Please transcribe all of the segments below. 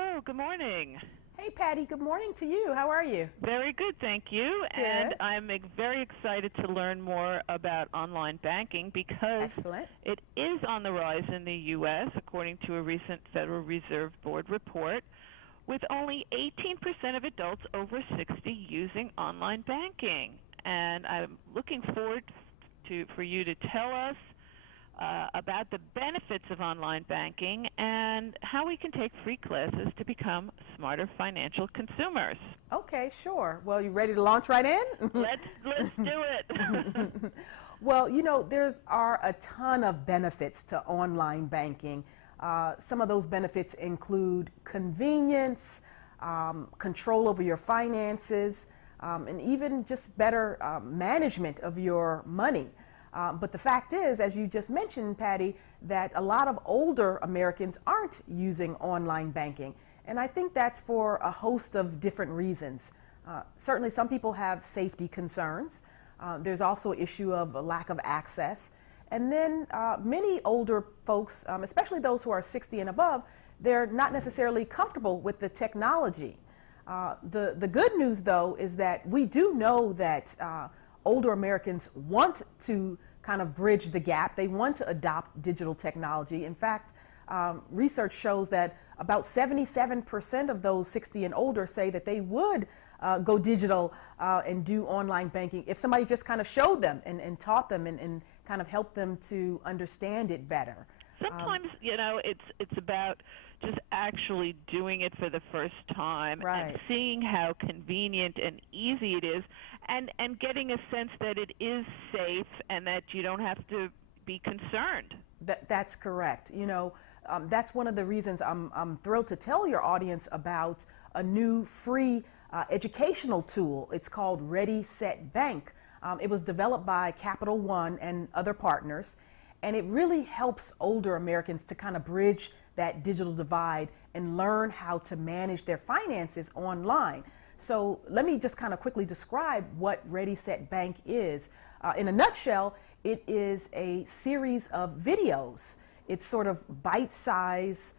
Hello, good morning. Hey, Patty, good morning to you. How are you? Very good, thank you. Good. And I'm very excited to learn more about online banking because Excellent. it is on the rise in the U.S., according to a recent Federal Reserve Board report, with only 18% of adults over 60 using online banking. And I'm looking forward for you to tell us about the benefits of online banking and how we can take free classes to become smarter financial consumers. Okay, sure. Well, you ready to launch right in? Let's do it. Well, there's are a ton of benefits to online banking. Some of those benefits include convenience, control over your finances, and even just better management of your money. But the fact is, as you just mentioned, Patty, that a lot of older Americans aren't using online banking. And I think that's for a host of different reasons. Certainly some people have safety concerns. There's also an issue of a lack of access. And then many older folks, especially those who are 60 and above, they're not necessarily comfortable with the technology. The good news, though, is that we do know that older Americans want to kind of bridge the gap. They want to adopt digital technology. In fact, research shows that about 77% of those 60 and older say that they would go digital and do online banking if somebody just kind of showed them and taught them and kind of helped them to understand it better. Sometimes, it's about just actually doing it for the first time Right. and seeing how convenient and easy it is and getting a sense that it is safe and that you don't have to be concerned. That's correct. That's one of the reasons I'm thrilled to tell your audience about a new free educational tool. It's called Ready, Set, Bank. It was developed by Capital One and other partners, and it really helps older Americans to kind of bridge that digital divide and learn how to manage their finances online. So let me just kind of quickly describe what Ready, Set, Bank is. In a nutshell, it is a series of videos. It's sort of bite-sized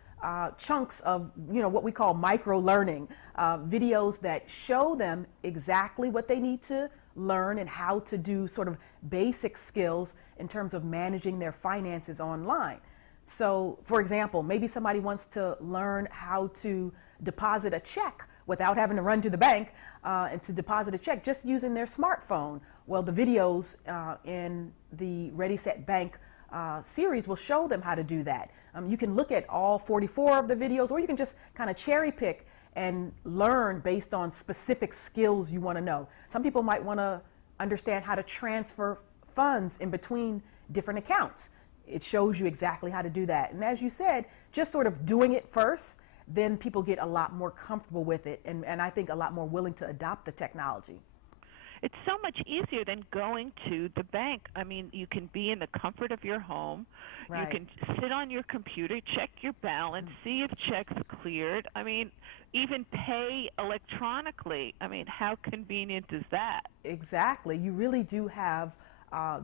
chunks of, what we call micro-learning, videos that show them exactly what they need to learn and how to do sort of basic skills in terms of managing their finances online. So, for example, maybe somebody wants to learn how to deposit a check without having to run to the bank and to deposit a check just using their smartphone. Well, the videos in the Ready, Set, Bank series will show them how to do that. You can look at all 44 of the videos, or you can just kind of cherry pick and learn based on specific skills you want to know. Some people might want to understand how to transfer funds in between different accounts. It shows you exactly how to do that. And as you said, just sort of doing it first, then people get a lot more comfortable with it and I think a lot more willing to adopt the technology. It's so much easier than going to the bank. I mean, you can be in the comfort of your home. Right. You can sit on your computer, check your balance, see if checks cleared. I mean, even pay electronically. I mean, how convenient is that? Exactly. You really do have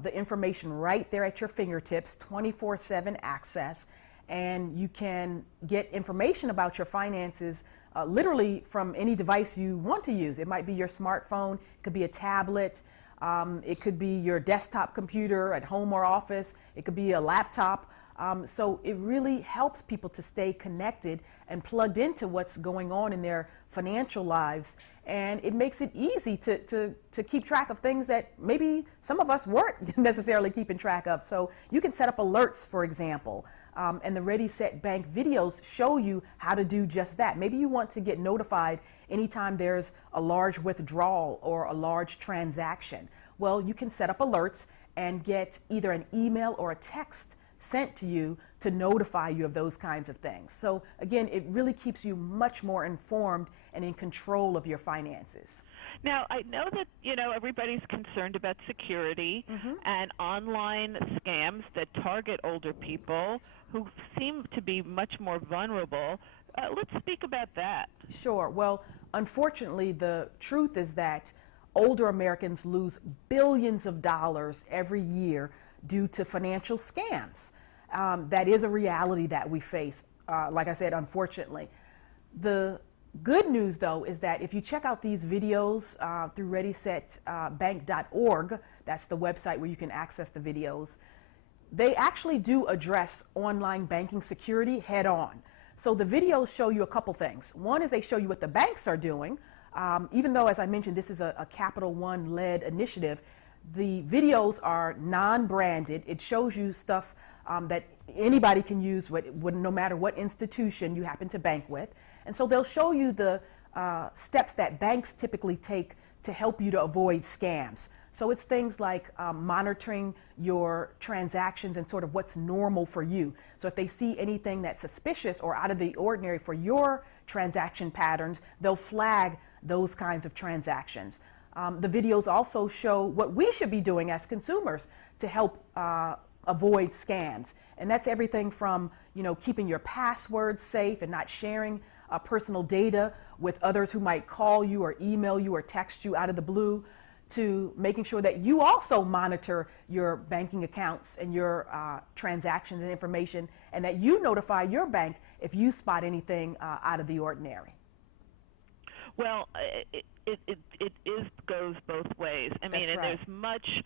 the information right there at your fingertips, 24/7 access, and you can get information about your finances literally from any device you want to use. It might be your smartphone, it could be a tablet, it could be your desktop computer at home or office, it could be a laptop. So it really helps people to stay connected and plugged into what's going on in their financial lives. And it makes it easy to keep track of things that maybe some of us weren't necessarily keeping track of. So you can set up alerts, for example. And the Ready, Set, Bank videos show you how to do just that. Maybe you want to get notified anytime there's a large withdrawal or a large transaction. Well, you can set up alerts and get either an email or a text sent to you to notify you of those kinds of things. So again, it really keeps you much more informed and in control of your finances. Now, I know that, everybody's concerned about security and online scams that target older people who seem to be much more vulnerable. Let's speak about that. Sure. Well, unfortunately, the truth is that older Americans lose billions of dollars every year due to financial scams. That is a reality that we face, like I said, unfortunately. The good news, though, is that if you check out these videos through readysetbank.org, that's the website where you can access the videos, they actually do address online banking security head on. So the videos show you a couple things. One is they show you what the banks are doing. Even though, as I mentioned, this is a Capital One-led initiative, the videos are non-branded. It shows you stuff that anybody can use, no matter what institution you happen to bank with. And so they'll show you the steps that banks typically take to help you to avoid scams. So it's things like monitoring your transactions and sort of what's normal for you. So if they see anything that's suspicious or out of the ordinary for your transaction patterns, they'll flag those kinds of transactions. The videos also show what we should be doing as consumers to help avoid scams. And that's everything from, keeping your passwords safe and not sharing personal data with others who might call you or email you or text you out of the blue, to making sure that you also monitor your banking accounts and your transactions and information, and that you notify your bank if you spot anything out of the ordinary. Well, it goes both ways. I mean, and there's much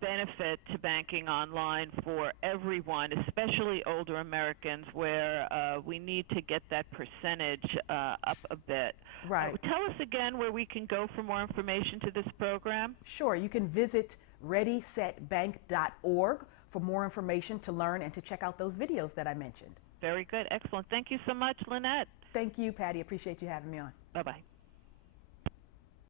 benefit to banking online for everyone, especially older Americans, where we need to get that percentage up a bit. Right. Tell us again where we can go for more information to this program. Sure. You can visit readysetbank.org for more information to learn and to check out those videos that I mentioned. Very good. Excellent. Thank you so much, Lynnette. Thank you, Patty. Appreciate you having me on. Bye-bye.